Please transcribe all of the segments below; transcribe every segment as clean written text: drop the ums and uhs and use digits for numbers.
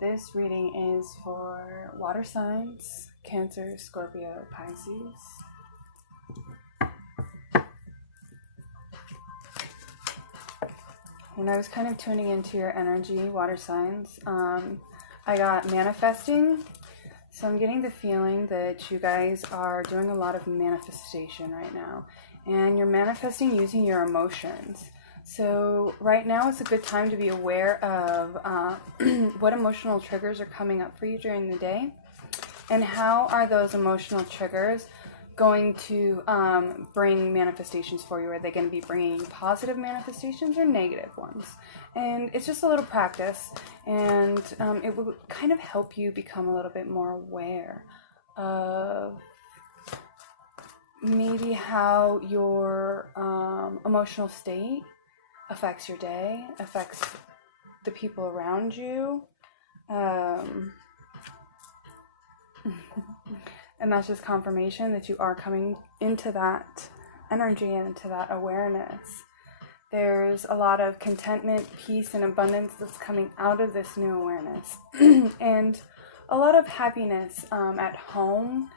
this reading is for water signs, Cancer, Scorpio, Pisces. When I was kind of tuning into your energy, water signs, I got manifesting. So I'm getting the feeling that you guys are doing a lot of manifestation right now. And you're manifesting using your emotions. So right now is a good time to be aware of what emotional triggers are coming up for you during the day. And how are those emotional triggers going to bring manifestations for you? Are they going to be bringing positive manifestations or negative ones? And it's just a little practice, and it will kind of help you become a little bit more aware of maybe how your emotional state affects your day, affects the people around you. And that's just confirmation that you are coming into that energy and into that awareness. There's a lot of contentment, peace, and abundance that's coming out of this new awareness. And a lot of happiness at home,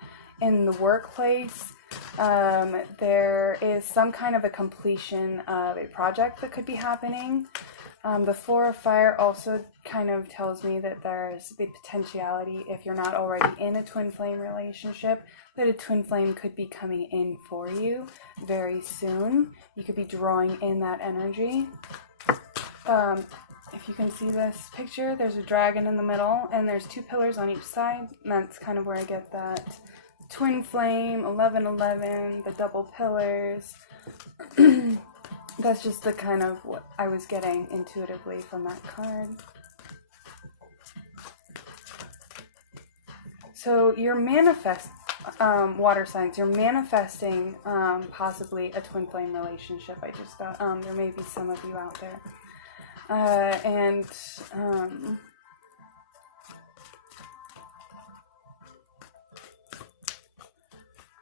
in the workplace. There is some kind of a completion of a project that could be happening. The Four of Fire also kind of tells me that there's the potentiality, if you're not already in a twin flame relationship, that a twin flame could be coming in for you very soon. You could be drawing in that energy. If you can see this picture, there's a dragon in the middle, and there's two pillars on each side. And that's kind of where I get that twin flame, 1111, the double pillars. That's just the kind of what I was getting intuitively from that card. So you're water signs, you're manifesting possibly a twin flame relationship. I just got, there may be some of you out there.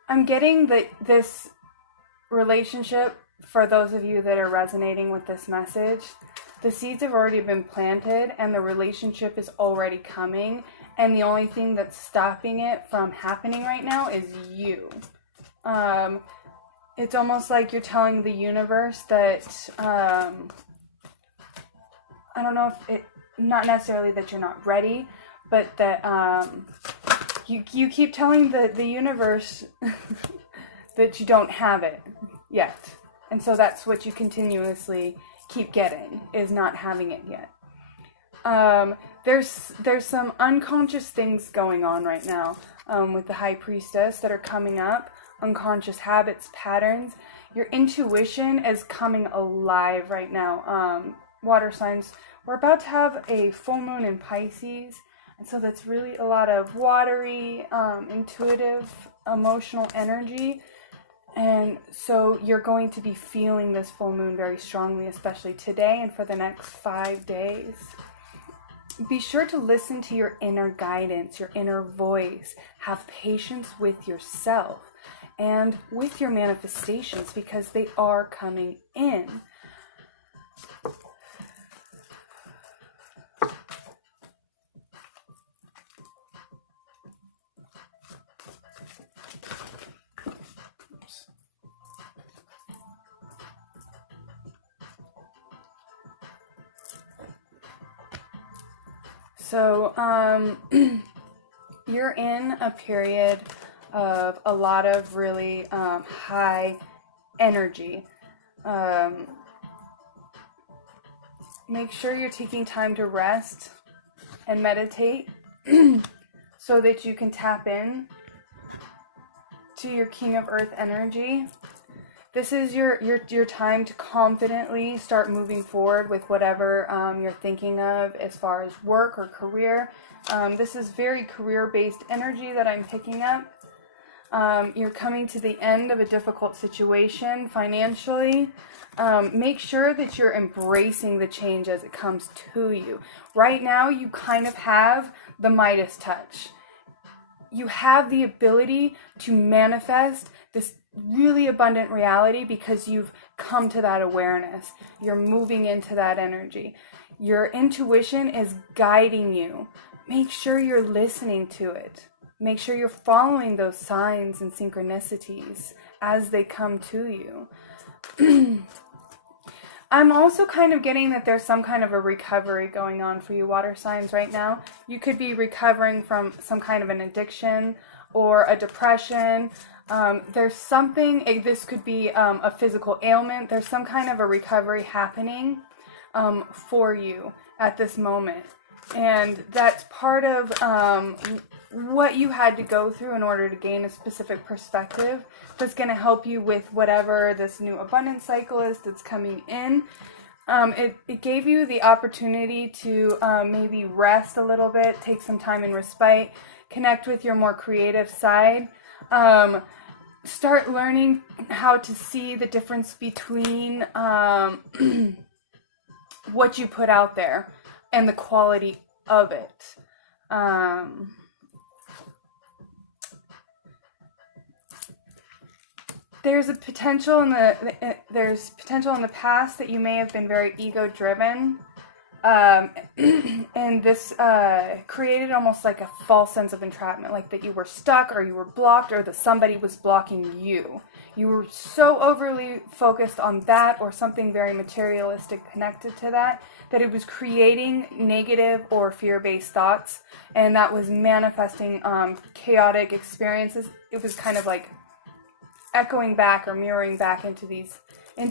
I'm getting that this relationship, for those of you that are resonating with this message, the seeds have already been planted and the relationship is already coming, and the only thing that's stopping it from happening right now is you. It's almost like you're telling the universe that, I don't know if it, not necessarily that you're not ready, but that you keep telling the universe that you don't have it yet. And so that's what you continuously keep getting, is not having it yet. There's some unconscious things going on right now with the High Priestess that are coming up. Unconscious habits, patterns. Your intuition is coming alive right now. Water signs, we're about to have a full moon in Pisces. And so that's really a lot of watery, intuitive, emotional energy. And so you're going to be feeling this full moon very strongly, especially today and for the next 5 days. Be sure to listen to your inner guidance, your inner voice. Have patience with yourself and with your manifestations, because they are coming in. So, you're in a period of a lot of really high energy. Make sure you're taking time to rest and meditate so that you can tap in to your King of Earth energy. This is your time to confidently start moving forward with whatever you're thinking of as far as work or career. This is very career-based energy that I'm picking up. You're coming to the end of a difficult situation financially. Make sure that you're embracing the change as it comes to you. Right now, you kind of have the Midas touch. You have the ability to manifest this really abundant reality because you've come to that awareness. You're moving into that energy. Your intuition is guiding you. Make sure you're listening to it. Make sure you're following those signs and synchronicities as they come to you. I'm also kind of getting that there's some kind of a recovery going on for you water signs right now. You could be recovering from some kind of an addiction or a depression. There's something, this could be a physical ailment. There's some kind of a recovery happening for you at this moment. And that's part of what you had to go through in order to gain a specific perspective that's going to help you with whatever this new abundance cycle is that's coming in. It gave you the opportunity to maybe rest a little bit, take some time in respite, connect with your more creative side, start learning how to see the difference between what you put out there and the quality of it. There's potential in the past that you may have been very ego-driven, and this created almost like a false sense of entrapment, like that you were stuck or you were blocked or that somebody was blocking you. You were so overly focused on that or something very materialistic connected to that it was creating negative or fear-based thoughts, and that was manifesting chaotic experiences. It was kind of like echoing back or mirroring back into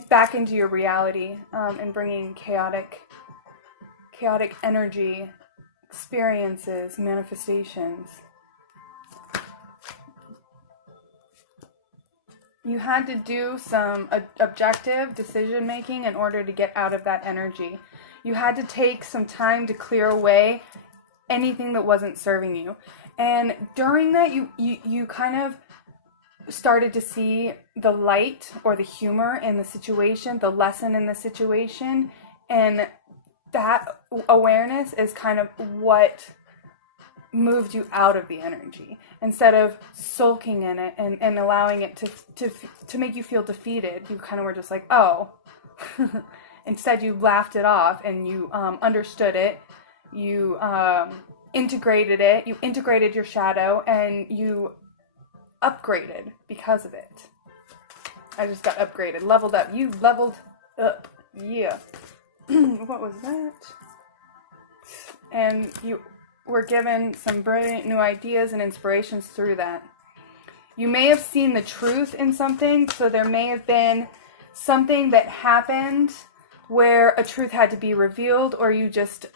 back into your reality, and bringing chaotic energy, experiences, manifestations. You had to do some objective decision making in order to get out of that energy. You had to take some time to clear away anything that wasn't serving you. And during that, you kind of started to see the light or the humor in the situation, the lesson in the situation, and that awareness is kind of what moved you out of the energy instead of sulking in it and allowing it to make you feel defeated. You kind of were just like, oh. Instead, you laughed it off and you understood it. You integrated it. You integrated your shadow and you upgraded because of it. I just got upgraded, leveled up. You leveled up. Yeah. What was that? And you were given some brilliant new ideas and inspirations through that. You may have seen the truth in something, so there may have been something that happened where a truth had to be revealed, or you just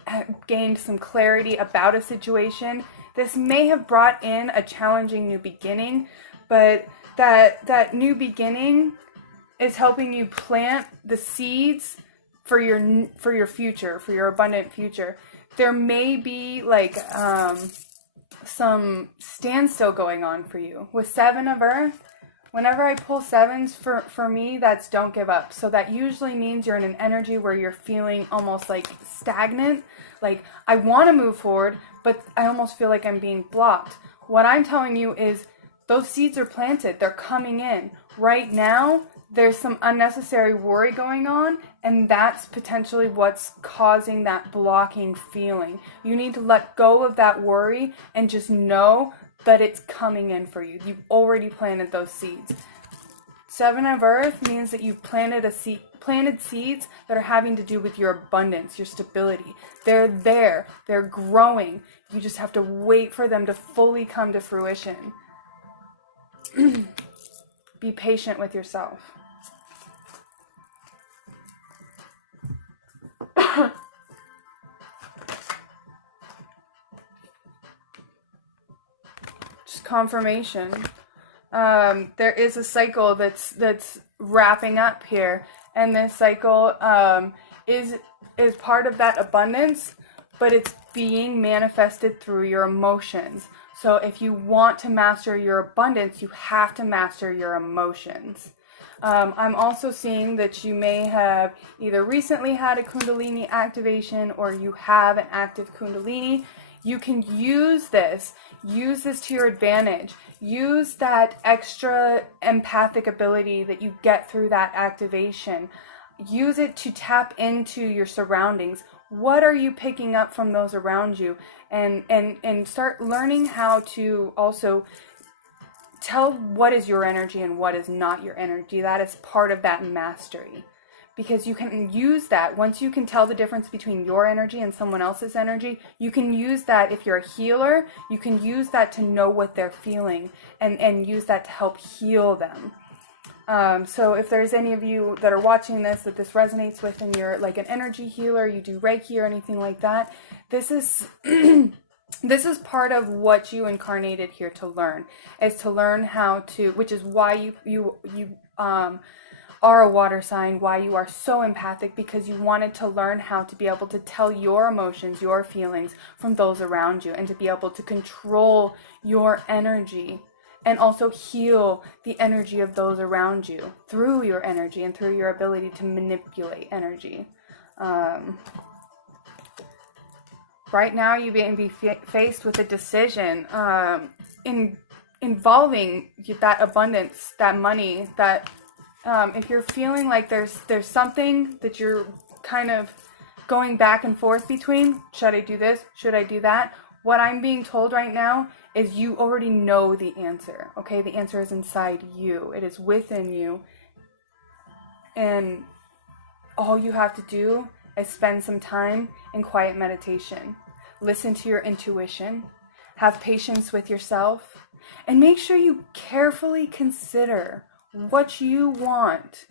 gained some clarity about a situation. This may have brought in a challenging new beginning, but that new beginning is helping you plant the seeds for your future, for your abundant future. There may be like some standstill going on for you. With Seven of Earth, whenever I pull sevens, for me, that's don't give up. So that usually means you're in an energy where you're feeling almost like stagnant. Like, I want to move forward, but I almost feel like I'm being blocked. What I'm telling you is those seeds are planted. They're coming in. Right now, there's some unnecessary worry going on, and that's potentially what's causing that blocking feeling. You need to let go of that worry and just know that it's coming in for you. You've already planted those seeds. Seven of Earth means that you've planted seeds that are having to do with your abundance, your stability. They're there. They're growing. You just have to wait for them to fully come to fruition. Be patient with yourself. Just confirmation. There is a cycle that's wrapping up here, and this cycle is part of that abundance, but it's being manifested through your emotions. So if you want to master your abundance, you have to master your emotions. I'm also seeing that you may have either recently had a Kundalini activation or you have an active Kundalini. You can use this to your advantage. Use that extra empathic ability that you get through that activation. Use it to tap into your surroundings. What are you picking up from those around you? And start learning how to also tell what is your energy and what is not your energy. That is part of that mastery. Because you can use that, once you can tell the difference between your energy and someone else's energy, you can use that. If you're a healer, you can use that to know what they're feeling and use that to help heal them. So if there's any of you that are watching this, that this resonates with, and you're like an energy healer, you do Reiki or anything like that, this is this is part of what you incarnated here to learn, is to learn how to, which is why you are a water sign, why you are so empathic, because you wanted to learn how to be able to tell your emotions, your feelings from those around you, and to be able to control your energy and also heal the energy of those around you through your energy and through your ability to manipulate energy. Right now, you may be faced with a decision involving that abundance, that money, that if you're feeling like there's something that you're kind of going back and forth between, should I do this? Should I do that? What I'm being told right now is you already know the answer, okay? The answer is inside you. It is within you. And all you have to do is spend some time in quiet meditation. Listen to your intuition. Have patience with yourself. And make sure you carefully consider what you want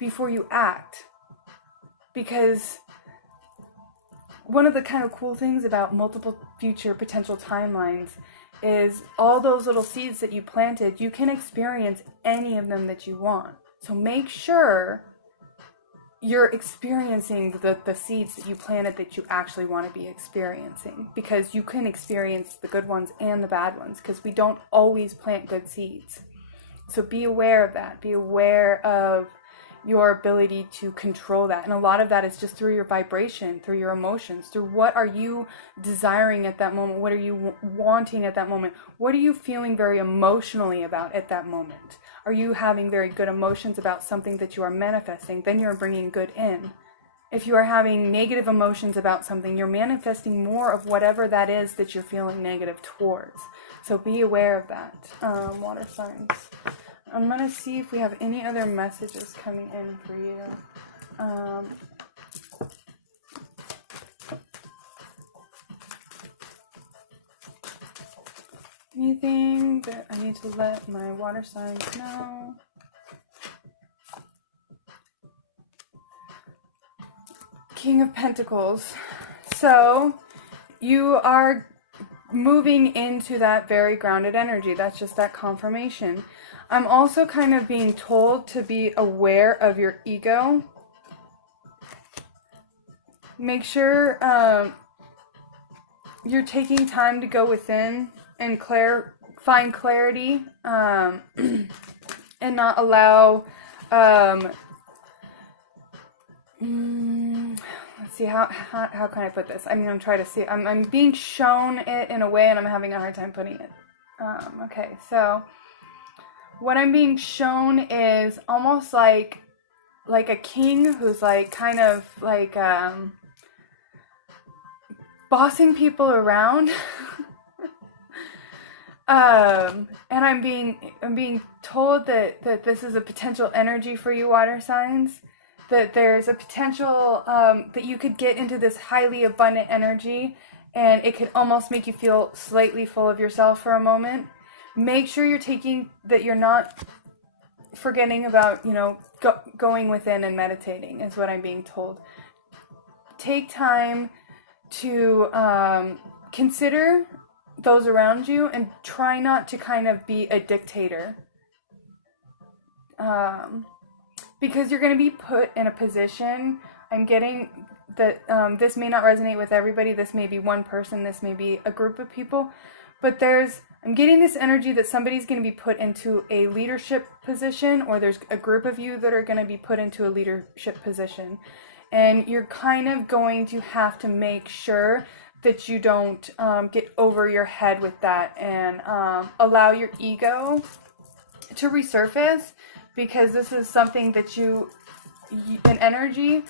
before you act. Because one of the kind of cool things about multiple future potential timelines is all those little seeds that you planted, you can experience any of them that you want. So make sure you're experiencing the seeds that you planted that you actually want to be experiencing, because you can experience the good ones and the bad ones, because we don't always plant good seeds. So be aware of that. Be aware of your ability to control that. And a lot of that is just through your vibration, through your emotions, through what are you desiring at that moment? What are you wanting at that moment? What are you feeling very emotionally about at that moment? Are you having very good emotions about something that you are manifesting? Then you're bringing good in. If you are having negative emotions about something, you're manifesting more of whatever that is that you're feeling negative towards. So be aware of that, water signs. I'm going to see if we have any other messages coming in for you. Anything that I need to let my water signs know? King of Pentacles. So you are moving into that very grounded energy. That's just that confirmation. I'm also kind of being told to be aware of your ego. Make sure you're taking time to go within and find clarity, and not allow, let's see, how can I put this? I mean, I'm trying to see, I'm being shown it in a way and I'm having a hard time putting it. Okay, so what I'm being shown is almost like a king who's like kind of like bossing people around. And I'm being told that this is a potential energy for you, water signs. That there's a potential that you could get into this highly abundant energy, and it could almost make you feel slightly full of yourself for a moment. Make sure you're not forgetting about, going within and meditating, is what I'm being told. Take time to consider those around you and try not to kind of be a dictator. Because you're going to be put in a position, I'm getting that this may not resonate with everybody. This may be one person, this may be a group of people, but I'm getting this energy that somebody's going to be put into a leadership position, or there's a group of you that are going to be put into a leadership position. And you're kind of going to have to make sure that you don't get over your head with that, and allow your ego to resurface, because this is something that an energy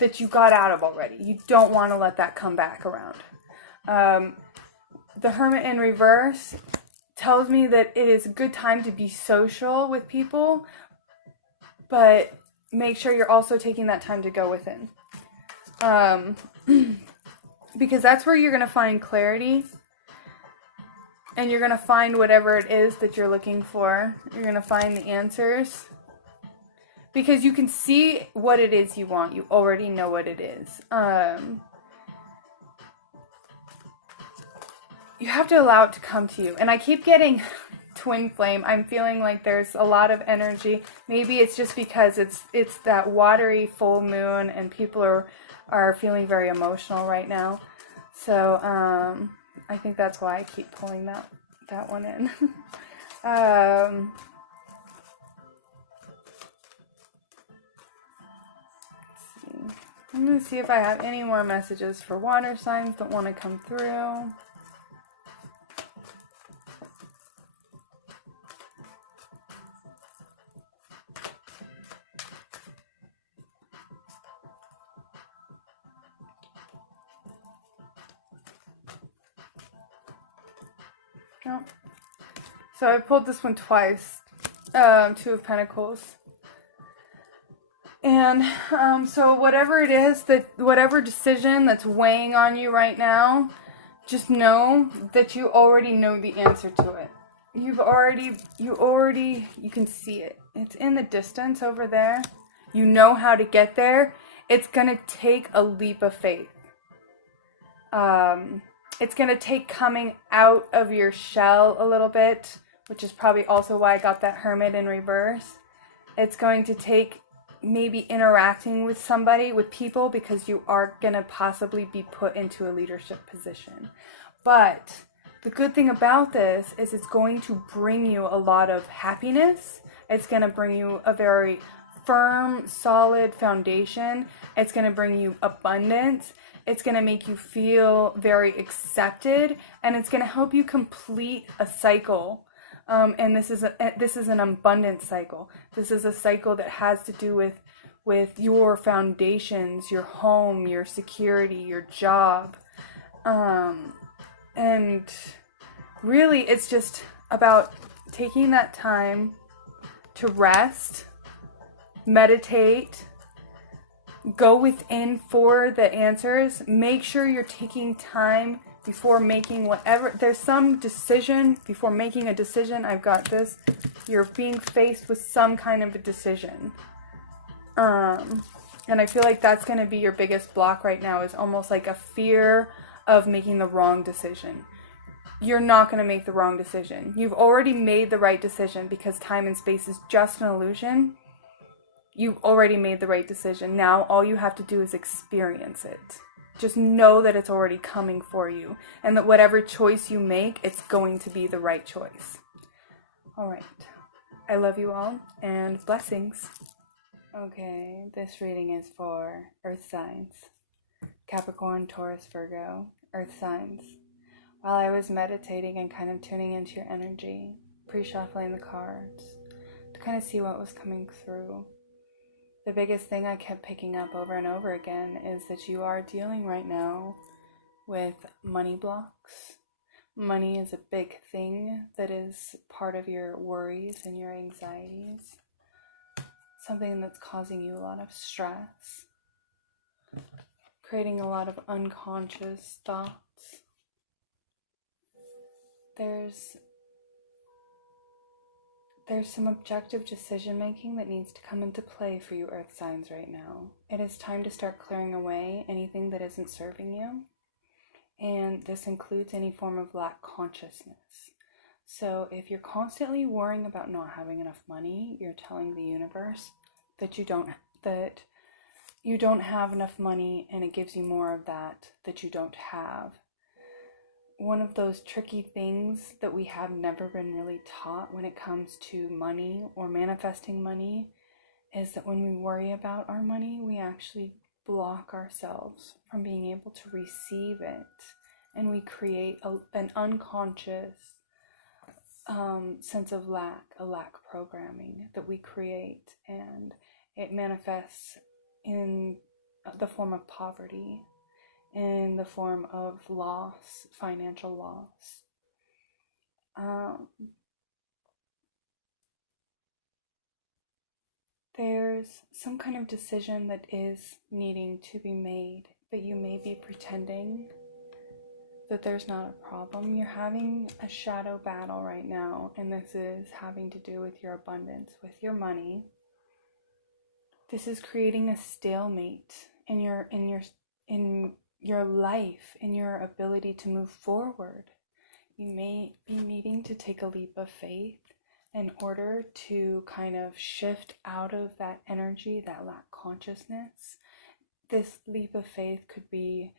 that you got out of already. You don't want to let that come back around. The Hermit in reverse tells me that it is a good time to be social with people, but make sure you're also taking that time to go within. Because that's where you're going to find clarity, and you're going to find whatever it is that you're looking for. You're going to find the answers. Because you can see what it is you want. You already know what it is. You have to allow it to come to you. And I keep getting twin flame. I'm feeling like there's a lot of energy. Maybe it's just because it's that watery full moon and people are feeling very emotional right now. So I think that's why I keep pulling that one in. I'm going to see if I have any more messages for water signs that want to come through. No. So I pulled this one twice. Two of Pentacles. And so whatever it is, whatever decision that's weighing on you right now, just know that you already know the answer to it. You can see it. It's in the distance over there. You know how to get there. It's going to take a leap of faith. It's going to take coming out of your shell a little bit, which is probably also why I got that Hermit in reverse. It's going to take maybe interacting with somebody, with people, because you are going to possibly be put into a leadership position. But the good thing about this is it's going to bring you a lot of happiness. It's going to bring you a very firm, solid foundation. It's going to bring you abundance. It's going to make you feel very accepted, and it's going to help you complete a cycle. And this is an abundance cycle. This is a cycle that has to do with your foundations, your home, your security, your job. And really, it's just about taking that time to rest, meditate, go within for the answers. Make sure you're taking time before making whatever. There's some decision before making a decision. I've got this. You're being faced with some kind of a decision. And I feel like that's going to be your biggest block right now, is almost like a fear of making the wrong decision. You're not going to make the wrong decision. You've already made the right decision, because time and space is just an illusion. You've already made the right decision. Now all you have to do is experience it. Just know that it's already coming for you, and that whatever choice you make, it's going to be the right choice. All right. I love you all, and blessings. Okay, this reading is for Earth signs. Capricorn, Taurus, Virgo, Earth signs. While I was meditating and kind of tuning into your energy, pre-shuffling the cards to kind of see what was coming through, the biggest thing I kept picking up over and over again is that you are dealing right now with money blocks. Money is a big thing that is part of your worries and your anxieties. Something that's causing you a lot of stress, creating a lot of unconscious thoughts. There's some objective decision making that needs to come into play for you Earth signs right now. It is time to start clearing away anything that isn't serving you. And this includes any form of lack consciousness. So if you're constantly worrying about not having enough money, you're telling the universe that you don't have enough money, and it gives you more of that you don't have. One of those tricky things that we have never been really taught when it comes to money or manifesting money is that when we worry about our money, we actually block ourselves from being able to receive it, and we create an unconscious sense of lack, a lack programming that we create, and it manifests in the form of poverty, in the form of loss, financial loss. There's some kind of decision that is needing to be made, but you may be pretending that there's not a problem. You're having a shadow battle right now, and this is having to do with your abundance, with your money. This is creating a stalemate in your life, in your ability to move forward. You may be needing to take a leap of faith in order to kind of shift out of that energy, that lack consciousness. This leap of faith could be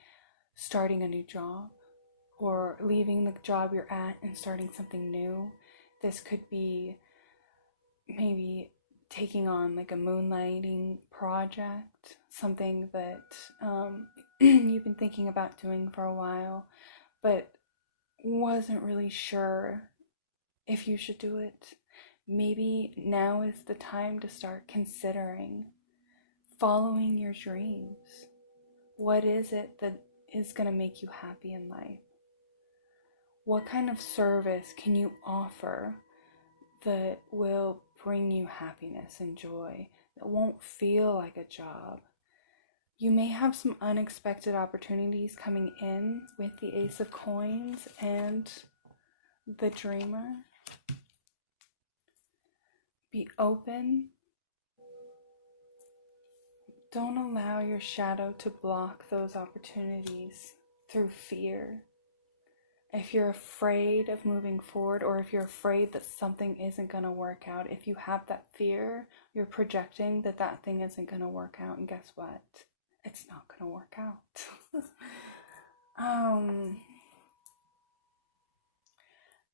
starting a new job, or leaving the job you're at and starting something new. This could be maybe taking on like a moonlighting project, something that you've been thinking about doing for a while, but wasn't really sure if you should do it. Maybe now is the time to start considering following your dreams. What is it that is going to make you happy in life? What kind of service can you offer that will bring you happiness and joy, that won't feel like a job? You may have some unexpected opportunities coming in with the Ace of Coins and the Dreamer. Be open. Don't allow your shadow to block those opportunities through fear. If you're afraid of moving forward, or if you're afraid that something isn't going to work out, if you have that fear, you're projecting that that thing isn't going to work out, and guess what? It's not going to work out.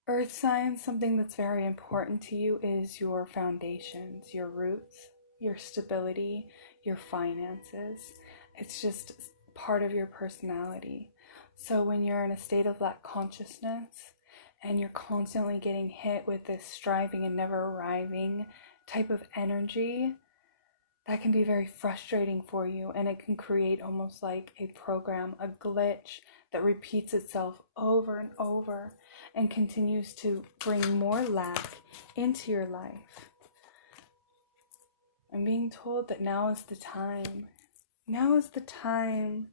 Earth signs, something that's very important to you is your foundations, your roots, your stability, your finances. It's just part of your personality. So when you're in a state of lack consciousness and you're constantly getting hit with this striving and never arriving type of energy, that can be very frustrating for you, and it can create almost like a program, a glitch that repeats itself over and over and continues to bring more lack into your life. I'm being told that now is the time. Now is the time.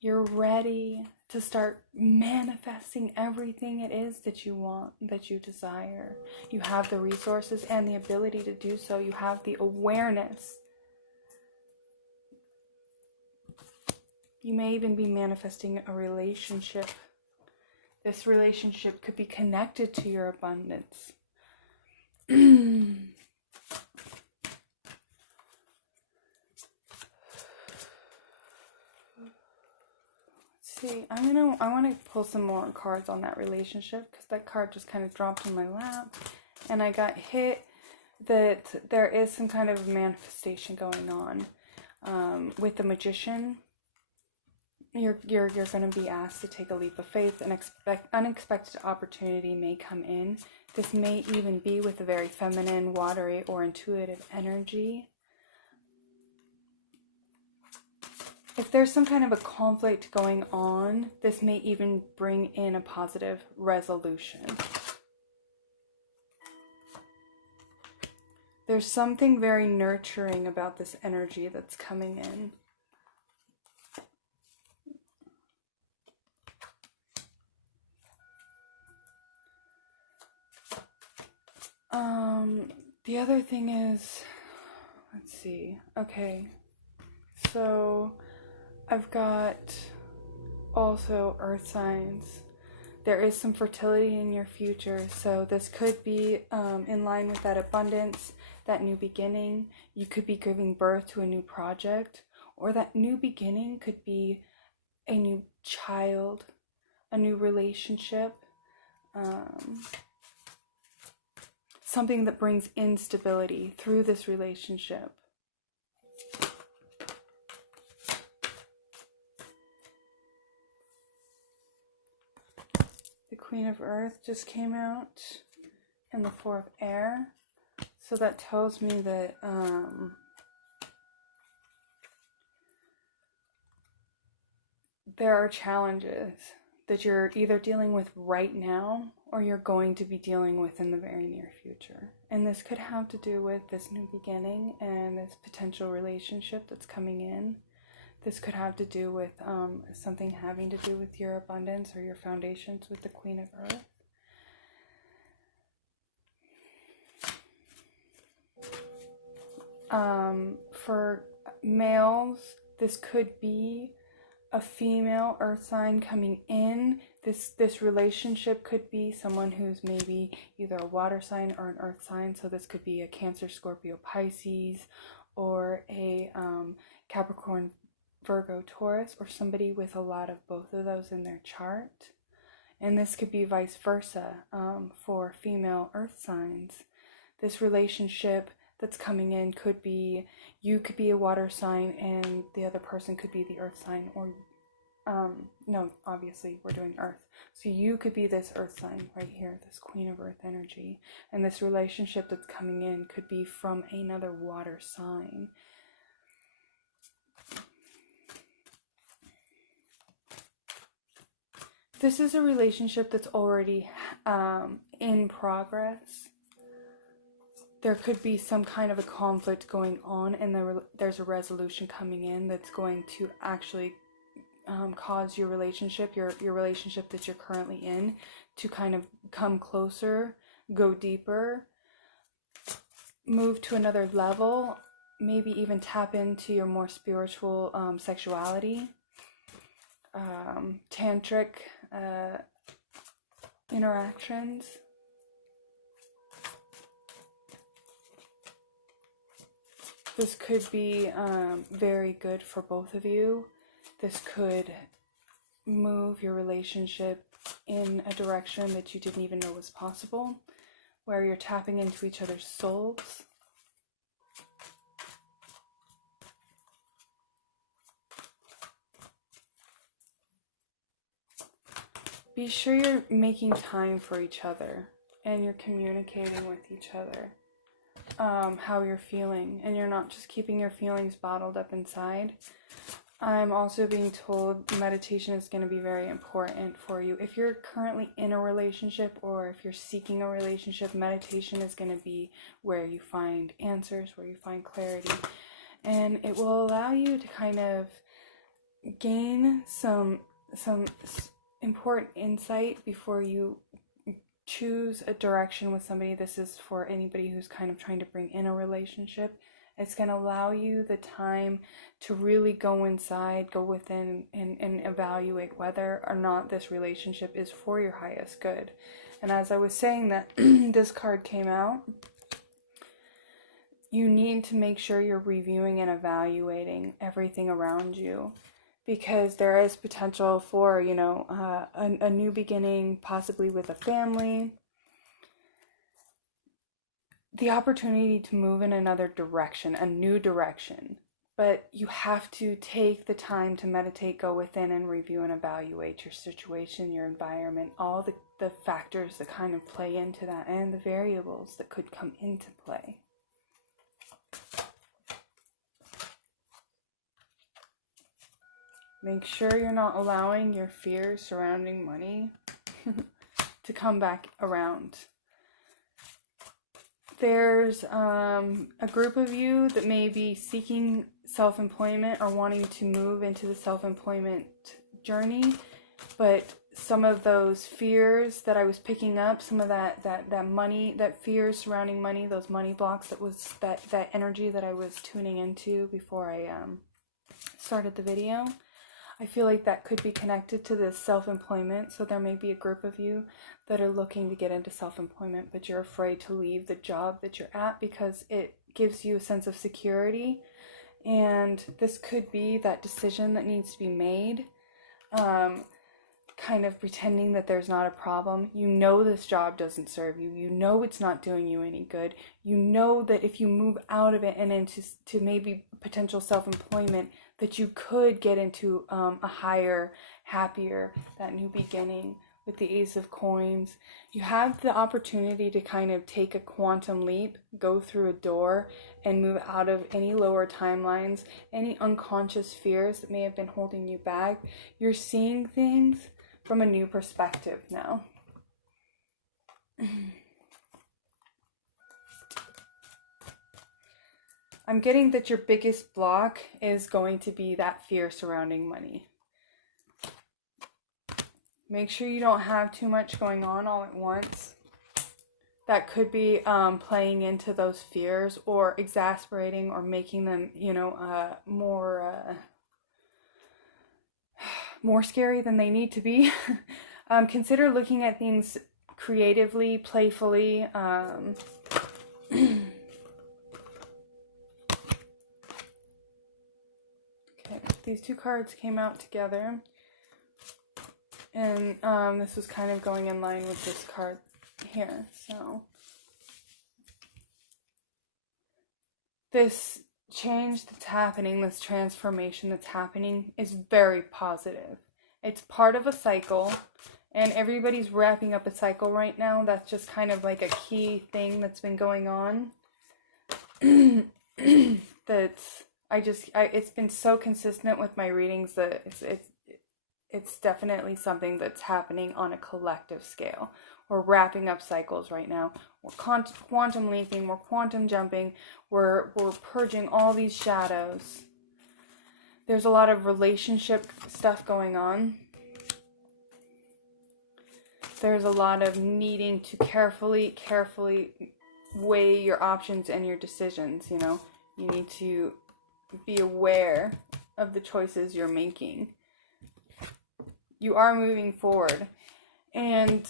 You're ready to start manifesting everything it is that you want, that you desire. You have the resources and the ability to do so. You have the awareness. You may even be manifesting a relationship. This relationship could be connected to your abundance. See, I want to pull some more cards on that relationship, because that card just kind of dropped in my lap, and I got hit that there is some kind of manifestation going on with the Magician. You're going to be asked to take a leap of faith. An unexpected opportunity may come in. This may even be with a very feminine, watery, or intuitive energy. If there's some kind of a conflict going on, this may even bring in a positive resolution. There's something very nurturing about this energy that's coming in. The other thing is, let's see. Okay. So I've got also earth signs. There is some fertility in your future, so this could be in line with that abundance, that new beginning. You could be giving birth to a new project, or that new beginning could be a new child, a new relationship, something that brings instability through this relationship. The Queen of Earth just came out, and the Four of Air. So that tells me that there are challenges that you're either dealing with right now or you're going to be dealing with in the very near future. And this could have to do with this new beginning and this potential relationship that's coming in. This could have to do with something having to do with your abundance or your foundations with the Queen of Earth. For males, this could be a female earth sign coming in. This relationship could be someone who's maybe either a water sign or an earth sign. So this could be a Cancer, Scorpio, Pisces, or a Capricorn, Virgo, Taurus, or somebody with a lot of both of those in their chart. And this could be vice versa for female earth signs. This relationship that's coming in could be, you could be a water sign and the other person could be the earth sign, or no, obviously we're doing earth. So you could be this earth sign right here, this Queen of Earth energy, and this relationship that's coming in could be from another water sign. This is a relationship that's already in progress. There could be some kind of a conflict going on, and there's a resolution coming in that's going to actually cause your relationship, your relationship that you're currently in, to kind of come closer, go deeper, move to another level, maybe even tap into your more spiritual sexuality, tantric interactions. This could be very good for both of you. This could move your relationship in a direction that you didn't even know was possible, where you're tapping into each other's souls. Be sure you're making time for each other and you're communicating with each other. How you're feeling, and you're not just keeping your feelings bottled up inside. I'm also being told meditation is going to be very important for you. If you're currently in a relationship or if you're seeking a relationship, meditation is going to be where you find answers, where you find clarity, and it will allow you to kind of gain some important insight before you choose a direction with somebody. This is for anybody who's kind of trying to bring in a relationship. It's going to allow you the time to really go inside, go within, and evaluate whether or not this relationship is for your highest good. And as I was saying that this card came out, you need to make sure you're reviewing and evaluating everything around you, because there is potential for, a new beginning, possibly with a family. The opportunity to move in another direction, a new direction. But you have to take the time to meditate, go within, and review and evaluate your situation, your environment, all the factors that kind of play into that, and the variables that could come into play. Make sure you're not allowing your fears surrounding money to come back around. There's a group of you that may be seeking self-employment or wanting to move into the self-employment journey, but some of those fears that I was picking up, some of that money, that fears surrounding money, those money blocks, that energy that I was tuning into before I started the video. I feel like that could be connected to this self-employment. So there may be a group of you that are looking to get into self-employment, but you're afraid to leave the job that you're at because it gives you a sense of security. And this could be that decision that needs to be made, kind of pretending that there's not a problem. You know this job doesn't serve you. You know it's not doing you any good. You know that if you move out of it and into maybe potential self-employment, that you could get into a higher, happier, that new beginning with the Ace of Coins. You have the opportunity to kind of take a quantum leap, go through a door, and move out of any lower timelines, any unconscious fears that may have been holding you back. You're seeing things from a new perspective now. I'm getting that your biggest block is going to be that fear surrounding money. Make sure you don't have too much going on all at once. That could be playing into those fears or exasperating or making them, more scary than they need to be. Consider looking at things creatively, playfully. Okay, these two cards came out together. And this was kind of going in line with this card here. So this change that's happening, this transformation that's happening is very positive. It's part of a cycle, and everybody's wrapping up a cycle right now. That's just kind of like a key thing that's been going on. It's been so consistent with my readings that it's definitely something that's happening on a collective scale. We're wrapping up cycles right now. We're quantum leaping. We're quantum jumping. We're purging all these shadows. There's a lot of relationship stuff going on. There's a lot of needing to carefully weigh your options and your decisions. You need to be aware of the choices you're making. You are moving forward, and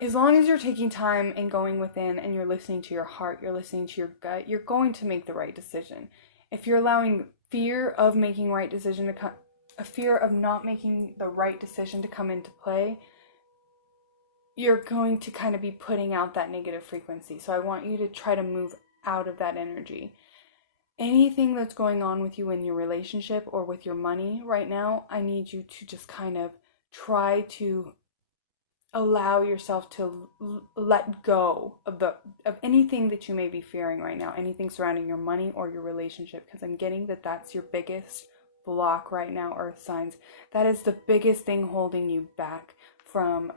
as long as you're taking time and going within and you're listening to your heart, you're listening to your gut, you're going to make the right decision. If you're allowing fear of making right decision to come, a fear of not making the right decision to come into play, you're going to kind of be putting out that negative frequency. So I want you to try to move out of that energy. Anything that's going on with you in your relationship or with your money right now, I need you to just kind of try to allow yourself to let go of anything that you may be fearing right now, anything surrounding your money or your relationship, because I'm getting that that's your biggest block right now, earth signs. That is the biggest thing holding you back from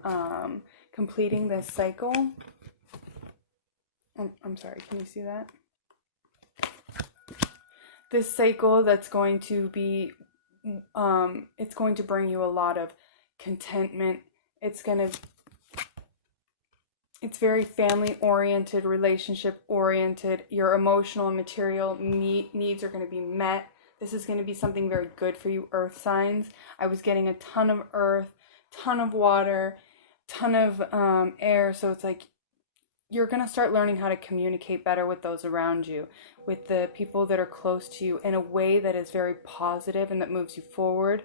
completing this cycle. I'm sorry, can you see that? This cycle that's going to be it's going to bring you a lot of contentment. It's very family oriented, relationship oriented. Your emotional and material needs are going to be met. This is going to be something very good for you, earth signs. I was getting a ton of earth, ton of water, ton of air. So it's like you're going to start learning how to communicate better with those around you, with the people that are close to you, in a way that is very positive and that moves you forward,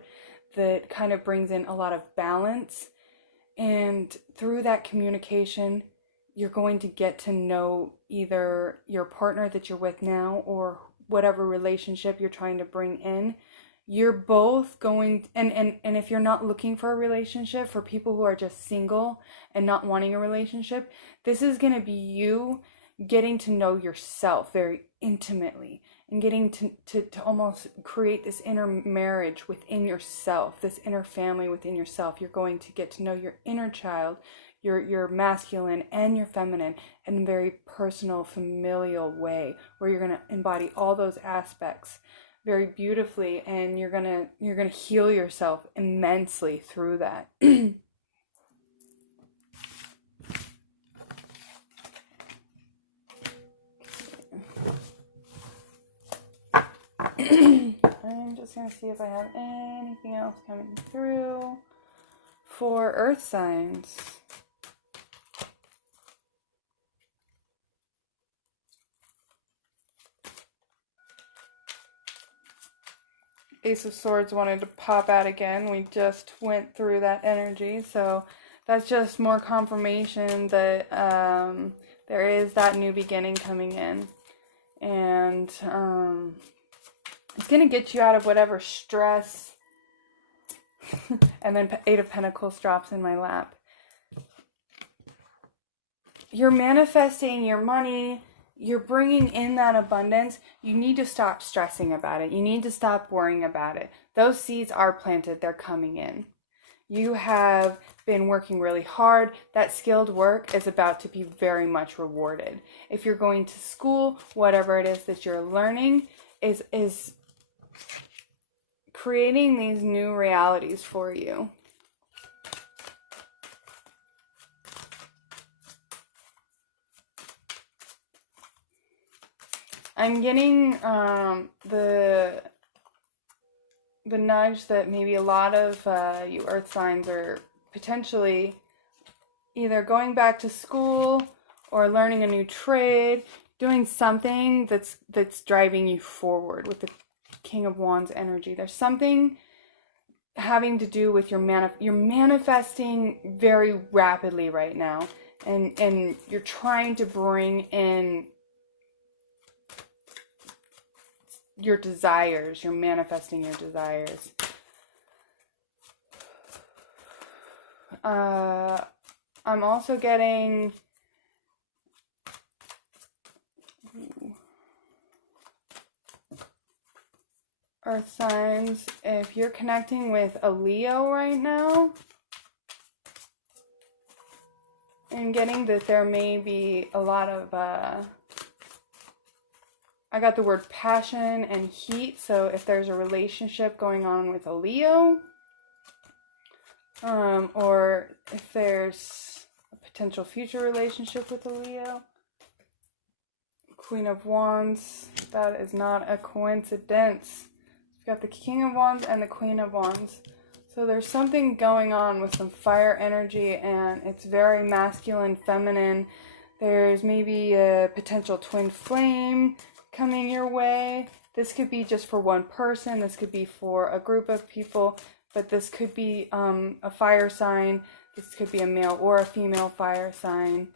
that kind of brings in a lot of balance. And through that communication, you're going to get to know either your partner that you're with now or whatever relationship you're trying to bring in. You're both going, and if you're not looking for a relationship, for people who are just single and not wanting a relationship, this is going to be you getting to know yourself very intimately and getting to almost create this inner marriage within yourself, this inner family within yourself. You're going to get to know your inner child, your masculine and your feminine, in a very personal, familial way, where you're going to embody all those aspects very beautifully, and you're gonna heal yourself immensely through that. I'm just gonna see if I have anything else coming through for earth signs. Ace of Swords wanted to pop out again. We just went through that energy, so that's just more confirmation that there is that new beginning coming in, and it's gonna get you out of whatever stress. And then Eight of Pentacles drops in my lap. you're manifesting your money, you're bringing in that abundance. You need to stop stressing about it. You need to stop worrying about it. Those seeds are planted, they're coming in. You have been working really hard. That skilled work is about to be very much rewarded. If you're going to school, whatever it is that you're learning is creating these new realities for you. I'm getting the nudge that maybe a lot of you earth signs are potentially either going back to school or learning a new trade, doing something that's driving you forward with the King of Wands energy. There's something having to do with you're manifesting very rapidly right now, and you're trying to bring in your desires. You're manifesting your desires. I'm also getting earth signs. If you're connecting with a Leo right now, I'm getting that there may be a lot of I got the word passion and heat, so if there's a relationship going on with a Leo, or if there's a potential future relationship with a Leo. Queen of Wands, that is not a coincidence. We've got the King of Wands and the Queen of Wands. So there's something going on with some fire energy, and it's very masculine, feminine. There's maybe a potential twin flame coming your way. This could be just for one person. This could be for a group of people, but this could be a fire sign. This could be a male or a female fire sign.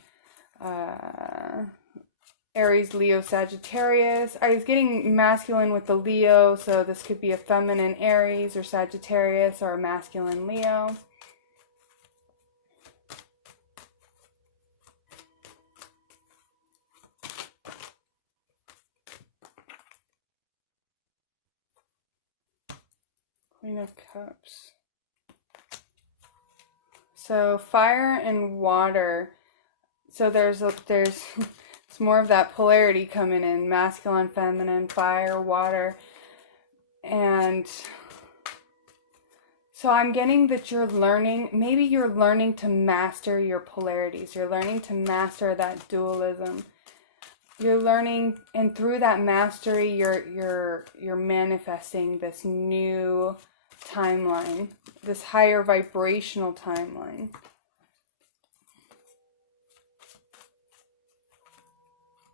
Aries, Leo, Sagittarius. I was getting masculine with the Leo, so this could be a feminine Aries or Sagittarius or a masculine Leo. Queen of Cups. So fire and water. So there's it's more of that polarity coming in, masculine, feminine, fire, water. And so I'm getting that you're learning, maybe you're learning to master your polarities. You're learning to master that dualism. You're learning, and through that mastery, you're manifesting this new timeline, this higher vibrational timeline.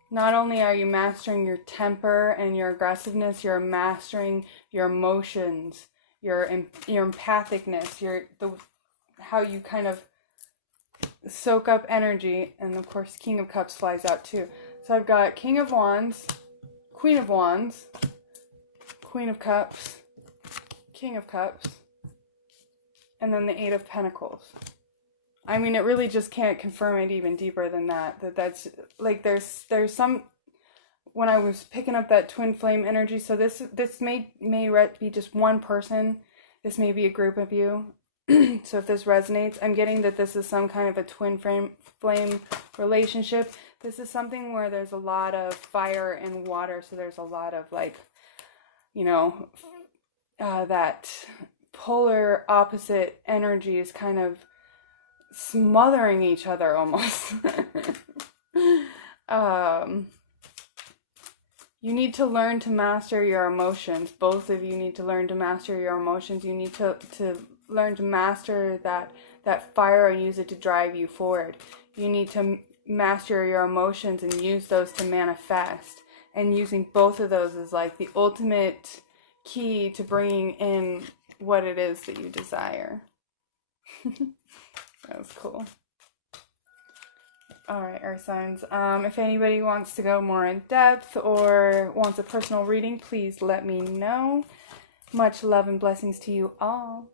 Not only are you mastering your temper and your aggressiveness, you're mastering your emotions, your empathicness, how you kind of soak up energy, and of course King of Cups flies out too. So I've got King of Wands, Queen of Wands, Queen of Cups, King of Cups, and then the Eight of Pentacles. I mean, it really just can't confirm it even deeper than that. That's like there's some, when I was picking up that twin flame energy. So this may be just one person. This may be a group of you. So if this resonates, I'm getting that this is some kind of a twin flame relationship. This is something where there's a lot of fire and water. So there's a lot of that polar opposite energies kind of smothering each other almost. You need to learn to master your emotions. Both of you need to learn to master your emotions. You need to learn to master that fire and use it to drive you forward. You need to master your emotions and use those to manifest. And using both of those is like the ultimate key to bringing in what it is that you desire. That was cool. Alright, Earth signs. If anybody wants to go more in depth or wants a personal reading, please let me know. Much love and blessings to you all.